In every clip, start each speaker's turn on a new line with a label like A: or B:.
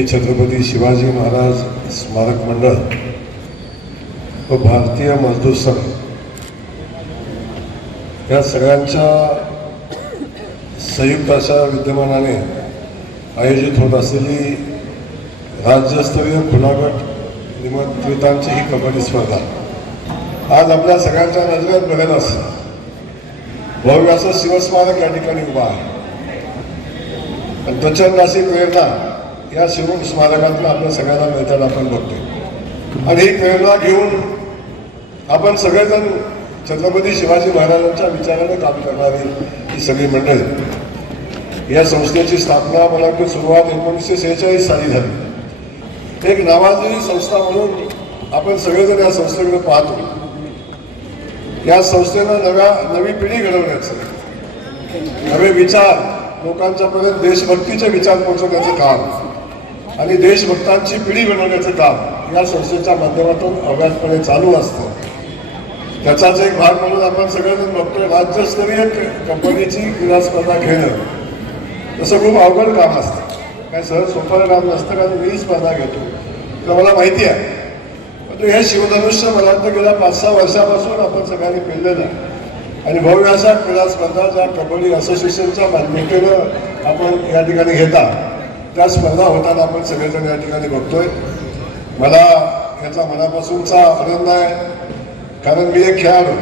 A: श्री छत्रपती शिवाजी महाराज स्मारक मंडळ व भारतीय मजदूर संघ. या सगळ्यांच्या संयुक्त अशा विद्यमानाने आयोजित होत असलेली राज्यस्तरीय खुलागट निमंत्रितांची ही कबड्डी स्पर्धा. आज आपल्या सगळ्यांच्या नजरेत बघत असतं भव्य असं शिवस्मारक या ठिकाणी उभा आहे. आणि प्रचंड अशी प्रेरणा या शिव स्मारकातून आपल्या सगळ्यांना मिळताना आपण बघतोय. आणि ही प्रेरणा घेऊन आपण सगळेजण छत्रपती शिवाजी महाराजांच्या विचाराने काम करणारी ही सगळी मंडळी. या संस्थेची स्थापना मला वाटतं सुरुवात एकोणीसशे सेहेचाळीस साली झाली. एक नावाजलेली संस्था म्हणून आपण सगळेजण या संस्थेकडे पाहतो. या संस्थेनं नव्या नवी पिढी घडवण्याचं नवे विचार लोकांच्यापर्यंत देशभक्तीचे विचार पोहोचवण्याचं काम. आणि देशभक्तांची पिढी बनवण्याचं काम या संस्थेच्या माध्यमातून अव्याजपणे चालू असतं. त्याचाच एक भाग म्हणून आपण सगळेजण बघतोय राज्यस्तरीय कंपनीची क्रीडा स्पर्धा घेणं. तसं खूप अवघड काम असतं. काय सहज सोपं काम नसतं कारण मी स्पर्धा घेतो. तर मला माहिती आहे. परंतु हे शिवधनुष्य मला वाटतं गेल्या पाच सहा वर्षापासून आपण सगळ्यांनी पेरलेलं आहे. आणि भव्य अशा क्रीडा स्पर्धा ज्या कबड्डी असोसिएशनच्या मान्यतेनं आपण या ठिकाणी घेता. त्या स्पर्धा होताना आपण सगळेजण या ठिकाणी बघतोय. मला याचा मनापासूनचा आनंद आहे कारण मी एक खेळाडू.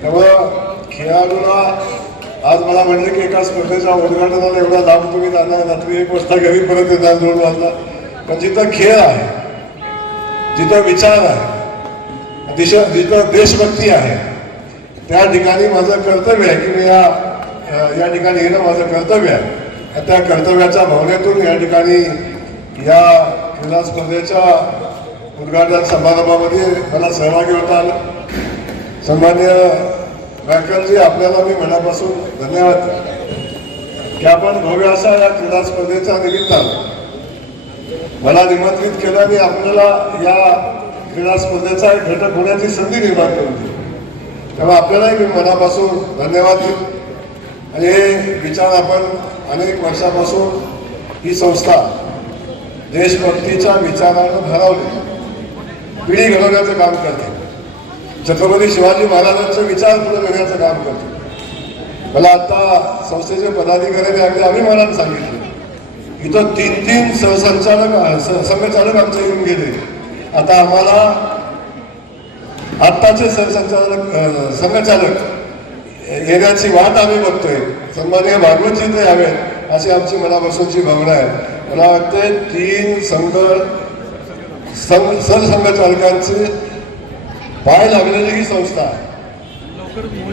A: त्यामुळं खेळाडूला आज मला म्हणले की एका स्पर्धेच्या उद्घाटनाला एवढा लांब तुम्ही जाणार रात्री एक वाजता घरी परत येणार दोन वाजता. पण जिथं खेळ आहे जिथं विचार आहे दिशा जिथं देशभक्ती आहे त्या ठिकाणी माझं कर्तव्य आहे की मी या या ठिकाणी येणं माझं कर्तव्य आहे. त्या कर्तव्याच्या भावनेतून या ठिकाणी या क्रीडा स्पर्धेच्या उद्घाटन समारंभामध्ये मला सहभागी होता आला सन्मान्य व्याकरणजी आपल्याला मी मनापासून धन्यवाद. की आपण भव्य असा या क्रीडा स्पर्धेच्या निमित्तानं मला निमंत्रित केलं आणि आपल्याला या क्रीडा स्पर्धेचा एक घटक होण्याची संधी निर्माण करून दिली. तेव्हा आपल्यालाही मी मनापासून धन्यवाद देतो. आणि हे विचार आपण अनेक वर्षापासून ही संस्था देशभक्तीच्या विचारानं भरवली. पिढी घडवण्याचं काम करते. छत्रपती शिवाजी महाराजांचे विचार पुढे नेण्याचं काम करते. मला आता संस्थेचे पदाधिकारी अगदी अभिमानानं सांगितले. इथं तीन तीन सहसंचालक संघचालक आमचे येऊन गेले. आता आम्हाला आत्ताचे सरसंचालक संघचालक येण्याची वाट आम्ही बघतोय. सन्माननीय भागवतजी ते यावेत अशी आमची मनापासूनची भावना आहे. मला वाटते तीन संघ संघ सरसंघचालकांचे पाय लागलेली ही संस्था आहे.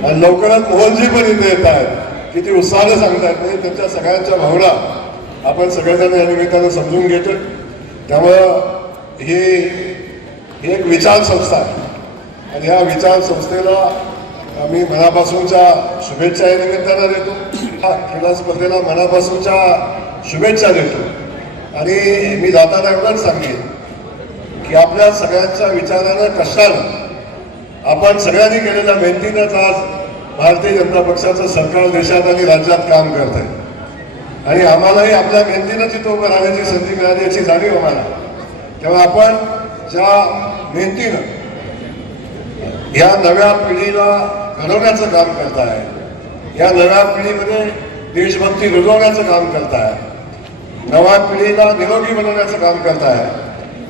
A: आणि लवकरात मोहनजी पण इथे येत आहेत. किती उत्साहाने सांगतायत नाही त्यांच्या सगळ्यांच्या भावना आपण सगळेजण या निमित्तानं समजून घेतो त्यामुळं ही ही एक विचार संस्था आहे. आणि ह्या विचार संस्थेला आम्ही मनापासूनच्या शुभेच्छा या निमित्तानं देतो. क्रीडा स्पर्धेला मनापासूनच्या शुभेच्छा देतो. आणि मी जाताना एवढंच सांगेन की आपल्या सगळ्यांच्या विचारानं कष्टानं आपण सगळ्यांनी केलेल्या मेहनतीनंच आज भारतीय जनता पक्षाचं सरकार देशात आणि राज्यात काम करत आहे आणि आम्हालाही आपल्या मेहनतीनं तिथं उभं राहण्याची संधी मिळाली याची जाणीव आम्हाला. तेव्हा आपण ज्या मेहनतीनं या नव्या पिढीला घडवण्याचं काम करताय. या नव्या पिढीमध्ये देशभक्ती रुजवण्याचं काम करताय. नव्या पिढीला निरोगी बनवण्याचं काम करताय.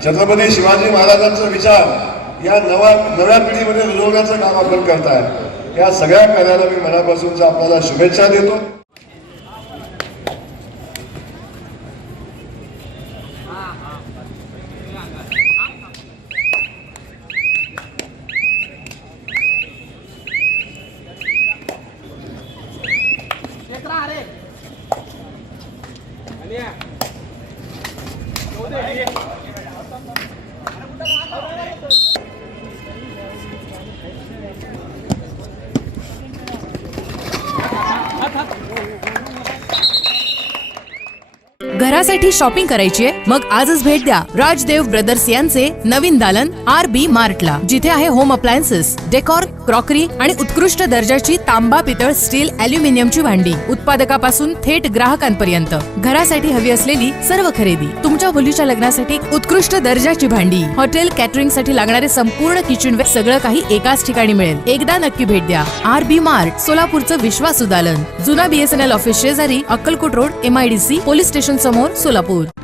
A: छत्रपती शिवाजी महाराजांचा विचार या नव्या नव्या पिढीमध्ये रुजवण्याचं काम आपण करताय. या सगळ्या कार्याला मी मनापासून आपल्याला शुभेच्छा देतो. Yeah. Go there. Yeah.
B: घरासाठी शॉपिंग करायची आहे मग आजच भेट द्या राजदेव ब्रदर्स यांचे नवीन दालन आर बी मार्टला जिथे आहे होम अप्लायन्सेस डेकॉर क्रॉकरी आणि उत्कृष्ट दर्जाची तांबा पितळ स्टील अल्युमिनियमची भांडी. उत्पादकापासून थेट ग्राहकांपर्यंत. घरासाठी हवी असलेली सर्व खरेदी. तुमच्या मुलीच्या लग्नासाठी उत्कृष्ट दर्जाची भांडी. हॉटेल कॅटरिंगसाठी लागणारे संपूर्ण किचन वेअर सगळं काही एकाच ठिकाणी मिळेल. एकदा नक्की भेट द्या. आर बी मार्ट सोलापूरचं विश्वासुदालन जुना बीएसएनएल ऑफिस शेजारी Akkalkot road MIDC police station समोर. समोर सोलापूर.